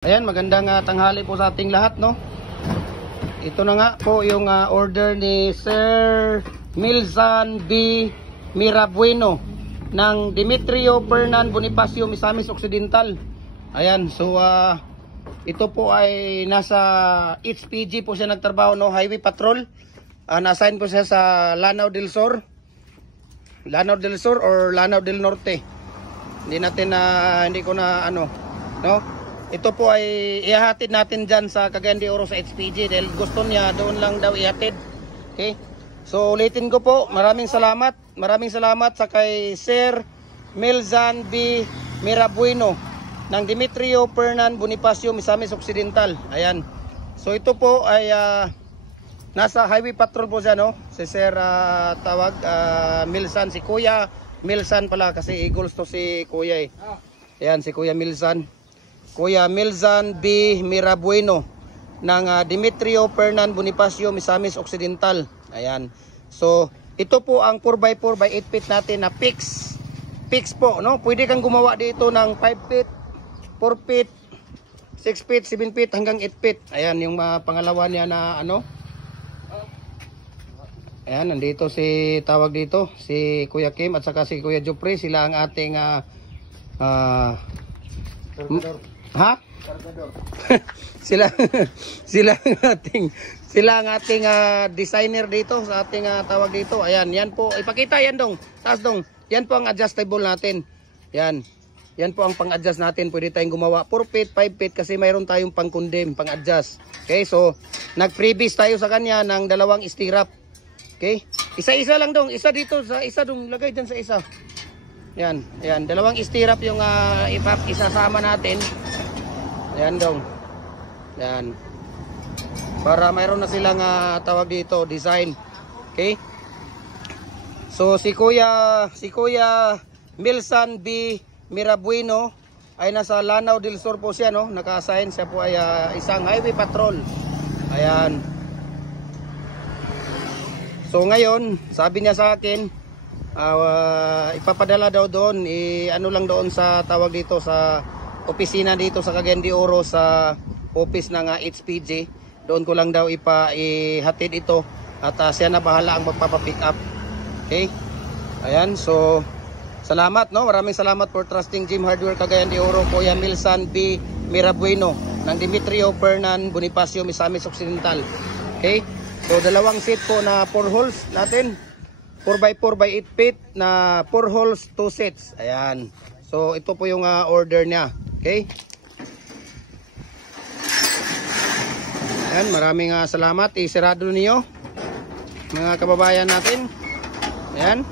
Ayan, magandang tanghali po sa ating lahat, no? Ito na nga po yung order ni Sir Milsan B. Mirabueno ng Demetrio Fernan Bonifacio, Misamis Occidental. Ayan, so ito po ay nasa HPG po siya nagtrabaho, no? Highway Patrol. Na-assign po siya sa Lanao del Sur. Lanao del Sur or Lanao del Norte. Hindi ko na no? Ito po ay ihahatid natin dyan sa Cagayan de Oro sa HPG dahil gusto niya doon lang daw ihatid. Okay? So ulitin ko po, maraming salamat. Maraming salamat sa kay Sir Milsan B. Mirabueno ng Demetrio Fernan Bonifacio, Misamis Occidental. Ayan. So ito po ay nasa highway patrol po siya, no? Si Sir Milsan, si Kuya Milsan pala kasi Eagles to si Kuya eh. Ayan, si Kuya Milsan. Kuya Milsan B. Mirabueno ng Demetrio Fernan Bonifacio, Misamis Occidental. Ayan. So, ito po ang 4x4 by 8 feet natin na fix. Fix po, no? Pwede kang gumawa dito ng 5 feet, 4 feet, 6 feet, 7 feet hanggang 8 feet. Ayan yung pangalawa niya na ano. Ayan, nandito si tawag dito, si Kuya Kim at saka si Kuya Jupri. Sila ang ating ha? sila ang ating designer dito sa ating tawag dito. Ayan, yan po. Ipakita yan dong. Taas dong. Yan po ang adjustable natin. Yan. Yan po ang pang-adjust natin. Pwede tayong gumawa 4 feet, 5 feet kasi mayroon tayong pang-condemn, pang-adjust. Okay, so nag-freebies tayo sa kanya ng 2 stirrup. Okay? Isa-isa lang dong. Isa dito sa isa dong. Lagay dyan sa isa. Yan, yan. 2 stirrup yung isasama natin. Yan dong. Yan. Para mayroon na silang tawag dito, design. Okay? So si Kuya Milsan B. Mirabueno ay nasa Lanao del Sur po siya, no? Naka-assign siya po ay isang highway patrol. Ayan. So ngayon, sabi niya sa akin, ipapadala daw doon, ano lang doon sa tawag dito sa opisina dito sa Cagayan de Oro sa office ng HPG. Doon ko lang daw ihatid ito at siya na bahala ang magpapapick up. Okay? Ayan, so salamat, no? Maraming salamat for trusting Jim Hardware Cagayan de Oro, Kuya Milsan B. Mirabueno ng Demetrio Fernan Bonifacio, Misamis Occidental. Okay? So 2 set po na 4 holes natin. 4x4 by 8 feet na 4 holes, 2 sets. Ayan. So ito po yung order niya. Okay? Ayan, maraming salamat. Isirado niyo mga kababayan natin. Ayan.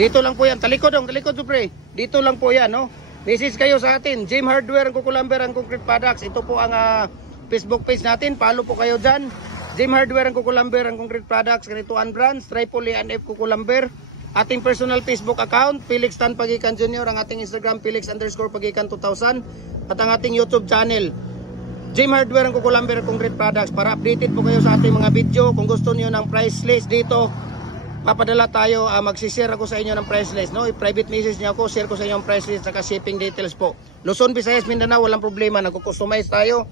Dito lang po yan. Talikod dong, talikod Supre. Dito lang po yan, no? Message kayo sa atin. Jim Hardware, ang Kukulamber, ang Concrete Products. Ito po ang Facebook page natin. Follow po kayo dyan. Jim Hardware, ang Kukulamber, ang Concrete Products. Ganituan Brands, Tripoli and F Kukulamber. Ating personal Facebook account, Felix Tan Pagikan Jr. Ang ating Instagram, Felix_Pagikan 2000. At ang ating YouTube channel, Jim Hardware, ang Kukulamber, Concrete Products. Para updated po kayo sa ating mga video. Kung gusto niyo ng price list dito, papadala tayo, magsishare ako sa inyo ng price list, no? I-private message niyo ako, share ko sa inyo ang price list at shipping details po. Luzon, Visayas, Mindanao, walang problema, nagko-customize tayo.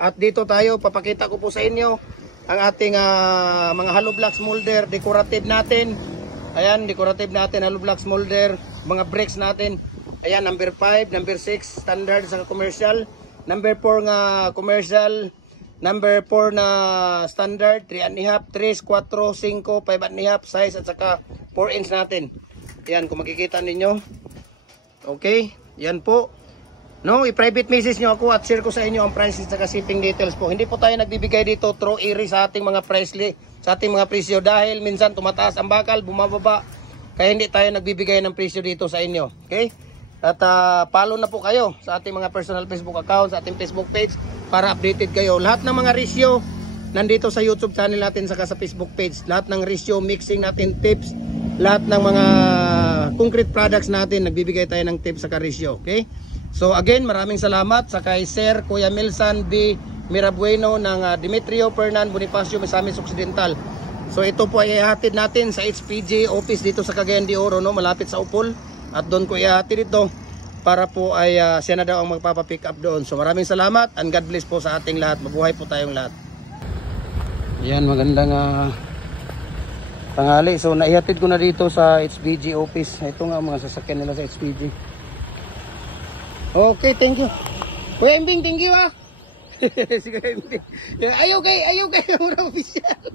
At dito tayo, papakita ko po sa inyo ang ating mga hollow blocks molder, decorative natin. Ayan, decorative natin, hollow blocks molder, mga bricks natin. Ayan, number 5, number 6, standard sa commercial. Number 4 nga commercial. Number 4 na standard, 3.5, 3, 4, 5, 5.5 size at saka 4 inch natin. Yan, kung makikita ninyo. Okay, yan po. No, i-private message nyo ako at share ko sa inyo ang prices at saka shipping details po. Hindi po tayo nagbibigay dito through iri sa ating mga price list, sa ating mga presyo dahil minsan tumataas ang bakal, bumababa. Kaya hindi tayo nagbibigay ng presyo dito sa inyo. Okay? At follow na po kayo sa ating mga personal Facebook account, sa ating Facebook page para updated kayo. Lahat ng mga ratio nandito sa YouTube channel natin saka sa Facebook page. Lahat ng ratio, mixing natin, tips, lahat ng mga concrete products natin, nagbibigay tayo ng tips saka ratio. Okay? So again, maraming salamat sa kay Sir Kuya Milsan B. Mirabueno ng Demetrio Fernan Bonifacio, Misamis Occidental. So ito po ay ihatid natin sa HPG office dito sa Cagayan de Oro, no? Malapit sa Upol. At doon ko ihatid ito para po ay siya na daw ang magpapapick up doon. So maraming salamat and God bless po sa ating lahat. Mabuhay po tayong lahat. Yan, magandang tanghali. So naihatid ko na dito sa HPG office. Ito nga mga sasakyan nila sa HPG. Okay, thank you. Kuya Embing, thank you ah. Sige, Embing. Ayaw kay mura official.